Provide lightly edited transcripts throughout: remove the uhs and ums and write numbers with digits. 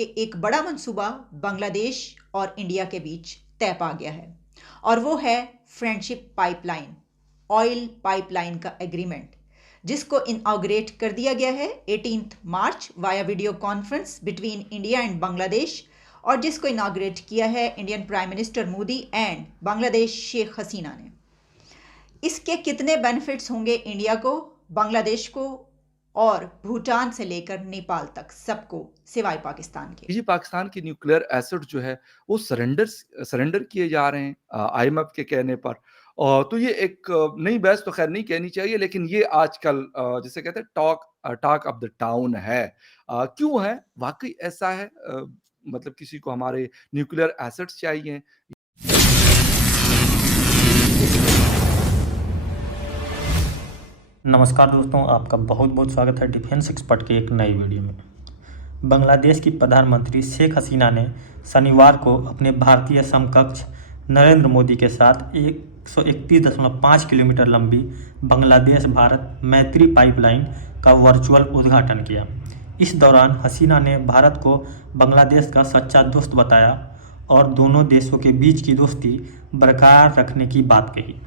कि एक बड़ा मंसूबा बांग्लादेश और इंडिया के बीच तय पा गया है और वो है फ्रेंडशिप पाइपलाइन, ऑयल पाइपलाइन का एग्रीमेंट, जिसको इनऑग्रेट कर दिया गया है 18 March via video conference between India and Bangladesh, और जिसको इनऑग्रेट किया है Indian prime minister Modi and Bangladesh Sheikh Hasina ने। इसके कितने बेनिफिट्स होंगे इंडिया को, बांग्लादेश को और भूटान से लेकर नेपाल तक सबको, सिवाय पाकिस्तान के। जी, पाकिस्तान की न्यूक्लियर एसेट जो है वो सरेंडर किए जा रहे हैं आईएमएफ के कहने पर। तो ये एक नई बहस तो खैर नहीं कहनी चाहिए, लेकिन ये आजकल जिसे कहते हैं टॉक ऑफ द टाउन है। क्यों है? वाकई ऐसा है? मतलब किसी को हमारे न्यूक्लियर एसेट्स चाहिए। नमस्कार दोस्तों, आपका बहुत बहुत स्वागत है डिफेंस एक्सपर्ट के एक नई वीडियो में। बांग्लादेश की प्रधानमंत्री शेख हसीना ने शनिवार को अपने भारतीय समकक्ष नरेंद्र मोदी के साथ 131.5 किलोमीटर लंबी बांग्लादेश भारत मैत्री पाइपलाइन का वर्चुअल उद्घाटन किया। इस दौरान हसीना ने भारत को बांग्लादेश का सच्चा दोस्त बताया और दोनों देशों के बीच की दोस्ती बरकरार रखने की बात कही।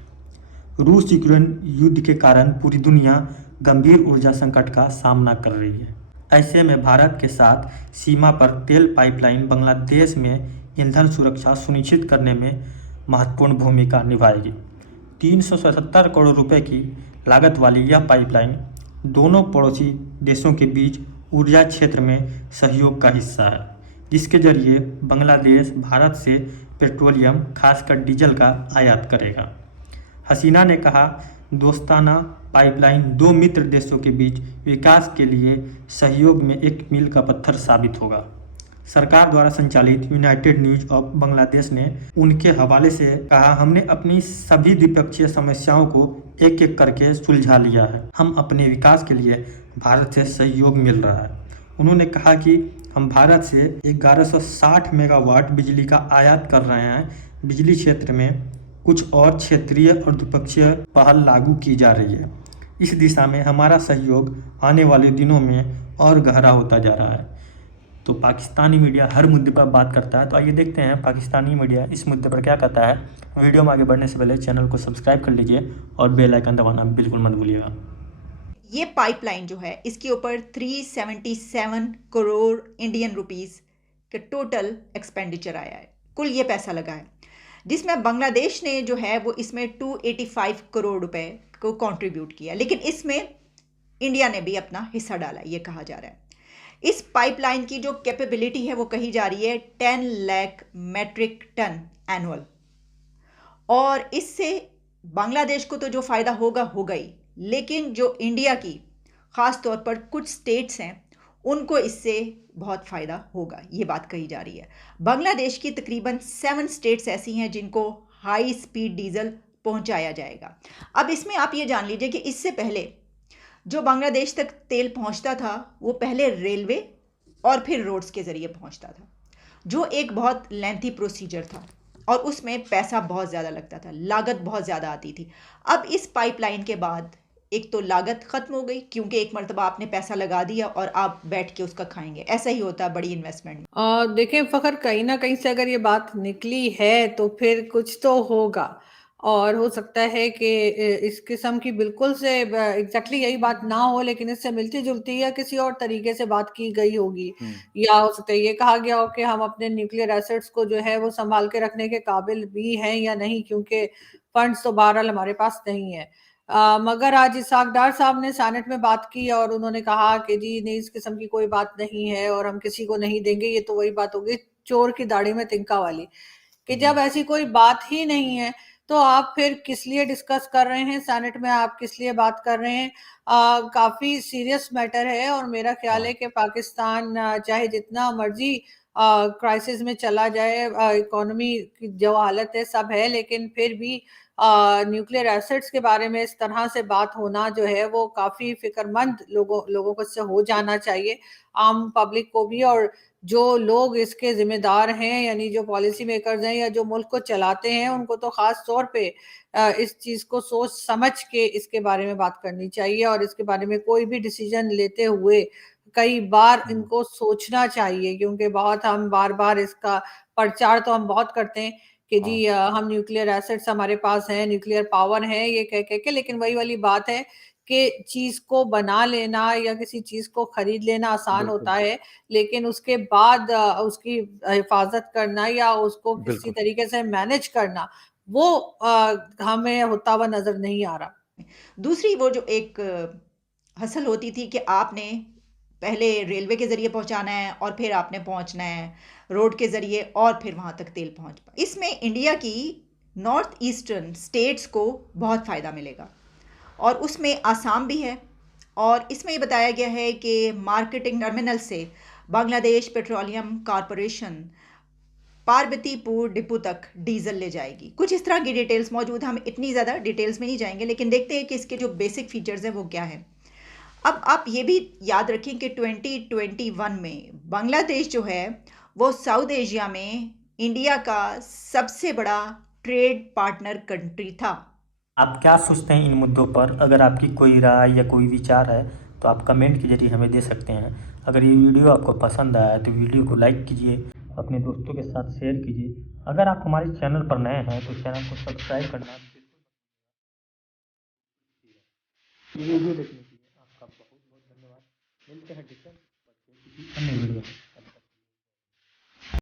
रूस यूक्रेन युद्ध के कारण पूरी दुनिया गंभीर ऊर्जा संकट का सामना कर रही है। ऐसे में भारत के साथ सीमा पर तेल पाइपलाइन बांग्लादेश में ईंधन सुरक्षा सुनिश्चित करने में महत्वपूर्ण भूमिका निभाएगी। 377 करोड़ रुपए की लागत वाली यह पाइपलाइन दोनों पड़ोसी देशों के बीच ऊर्जा क्षेत्र में सहयोग का हिस्सा है, जिसके जरिए बांग्लादेश भारत से पेट्रोलियम खासकर डीजल का आयात करेगा। हसीना ने कहा, दोस्ताना पाइपलाइन दो मित्र देशों के बीच विकास के लिए सहयोग में एक मील का पत्थर साबित होगा। सरकार द्वारा संचालित यूनाइटेड न्यूज ऑफ बांग्लादेश ने उनके हवाले से कहा, हमने अपनी सभी द्विपक्षीय समस्याओं को एक एक करके सुलझा लिया है। हम अपने विकास के लिए भारत से सहयोग मिल रहा है। उन्होंने कहा कि हम भारत से 1160 मेगावाट बिजली का आयात कर रहे हैं। बिजली क्षेत्र में कुछ और क्षेत्रीय और द्विपक्षीय पहल लागू की जा रही है। इस दिशा में हमारा सहयोग आने वाले दिनों में और गहरा होता जा रहा है। तो पाकिस्तानी मीडिया हर मुद्दे पर बात करता है, तो आइए देखते हैं पाकिस्तानी मीडिया इस मुद्दे पर क्या कहता है। वीडियो में आगे बढ़ने से पहले चैनल को सब्सक्राइब कर लीजिए और बेल आइकन दबाना बिल्कुल मत भूलिएगा। ये पाइपलाइन जो है, इसके ऊपर 377 करोड़ इंडियन रुपीस के टोटल एक्सपेंडिचर आया है, कुल ये पैसा लगा है, जिसमें बांग्लादेश ने जो है वो इसमें 285 करोड़ रुपए को कंट्रीब्यूट किया, लेकिन इसमें इंडिया ने भी अपना हिस्सा डाला, ये कहा जा रहा है। इस पाइपलाइन की जो कैपेबिलिटी है वो कही जा रही है 10 लाख मेट्रिक टन एनुअल, और इससे बांग्लादेश को तो जो फायदा होगा होगा ही, लेकिन जो इंडिया की खास तौर पर कुछ स्टेट्स हैं उनको इससे बहुत फ़ायदा होगा, ये बात कही जा रही है। बांग्लादेश की तकरीबन 7 स्टेट्स ऐसी हैं जिनको हाई स्पीड डीजल पहुंचाया जाएगा। अब इसमें आप ये जान लीजिए कि इससे पहले जो बांग्लादेश तक तेल पहुंचता था वो पहले रेलवे और फिर रोड्स के ज़रिए पहुंचता था, जो एक बहुत लेंथी प्रोसीजर था और उसमें पैसा बहुत ज़्यादा लगता था, लागत बहुत ज़्यादा आती थी। अब इस पाइपलाइन के बाद एक तो लागत ख़त्म हो गई, क्योंकि एक मरतबा आपने पैसा लगा दिया और आप बैठ के उसका खाएंगे, ऐसा ही होता है बड़ी इन्वेस्टमेंट। देखें फ़खर, कहीं न कहीं से अगर ये बात निकली है तो फिर कुछ तो होगा, और हो सकता है कि इस किस्म की बिल्कुल से एग्ज़ैक्टली यही बात ना हो, लेकिन इससे मिलती-जुलती या किसी और तरीके से बात की गई होगी। या हो सकता है ये कहा गया हो कि हम अपने न्यूक्लियर एसेट्स को जो है वो सँभाल के रखने के काबिल भी हैं या नहीं, क्योंकि फंड्स तो बहरहाल हमारे पास नहीं है। मगर आज इसहाक डार साहब ने सेनेट में बात की और उन्होंने कहा कि जी नहीं, इस किस्म की कोई बात नहीं है और हम किसी को नहीं देंगे। ये तो वही बात होगी चोर की दाढ़ी में तिनका वाली, कि जब ऐसी कोई बात ही नहीं है तो आप फिर किस लिए डिस्कस कर रहे हैं सेनेट में, आप किस लिए बात कर रहे हैं। काफी सीरियस मैटर है और मेरा ख्याल है कि पाकिस्तान चाहे जितना मर्जी क्राइसिस में चला जाए, इकोनॉमी की जो हालत है सब है, लेकिन फिर भी न्यूक्लियर एसेट्स के बारे में इस तरह से बात होना जो है वो काफी फिक्रमंद लोगों को इससे हो जाना चाहिए, आम पब्लिक को भी, और जो लोग इसके जिम्मेदार हैं यानी जो पॉलिसी मेकर्स हैं या जो मुल्क को चलाते हैं उनको तो खास तौर पे इस चीज को सोच समझ के इसके बारे में बात करनी चाहिए और इसके बारे में कोई भी डिसीजन लेते हुए कई बार हम्म, इनको सोचना चाहिए, क्योंकि बहुत हम बार-बार इसका प्रचार तो हम बहुत करते हैं कि हाँ, जी हम न्यूक्लियर एसेट्स हमारे पास हैं, न्यूक्लियर पावर है, ये कह के, लेकिन वही वाली बात है कि चीज़ को बना लेना या किसी चीज़ को खरीद लेना आसान होता बिल्कुल, है, लेकिन उसके बाद उसकी हिफाज़त करना या उसको किसी बिल्कुल। तरीके से मैनेज करना, वो हमें होता हुआ नज़र नहीं आ रहा। दूसरी वो जो एक हसल होती थी कि आपने पहले रेलवे के ज़रिए पहुँचाना है और फिर आपने पहुँचना है रोड के ज़रिए और फिर वहाँ तक तेल पहुँच पाए। इसमें इंडिया की नॉर्थ ईस्टर्न स्टेट्स को बहुत फ़ायदा मिलेगा और उसमें आसाम भी है। और इसमें ये बताया गया है कि मार्केटिंग टर्मिनल से Bangladesh petroleum corporation Parvatipur depot तक डीजल ले जाएगी। कुछ इस तरह की डिटेल्स मौजूद हैं, हम इतनी ज़्यादा डिटेल्स में नहीं जाएंगे, लेकिन देखते हैं कि इसके जो बेसिक फीचर्स हैं वो क्या है। अब आप ये भी याद रखें कि 2021 में बांग्लादेश जो है वो साउथ एशिया में इंडिया का सबसे बड़ा ट्रेड पार्टनर कंट्री था। आप क्या सोचते हैं इन मुद्दों पर? अगर आपकी कोई राय या कोई विचार है तो आप कमेंट के जरिए हमें दे सकते हैं। अगर ये वीडियो आपको पसंद आया तो वीडियो को लाइक कीजिए, अपने दोस्तों के साथ शेयर कीजिए। अगर आप हमारे चैनल पर नए हैं तो चैनल को सब्सक्राइब करना बिल्कुल। ये वीडियो देखने के लिए आपका बहुत बहुत धन्यवाद। मिलते हैं डिफरेंट अन्य वीडियो में।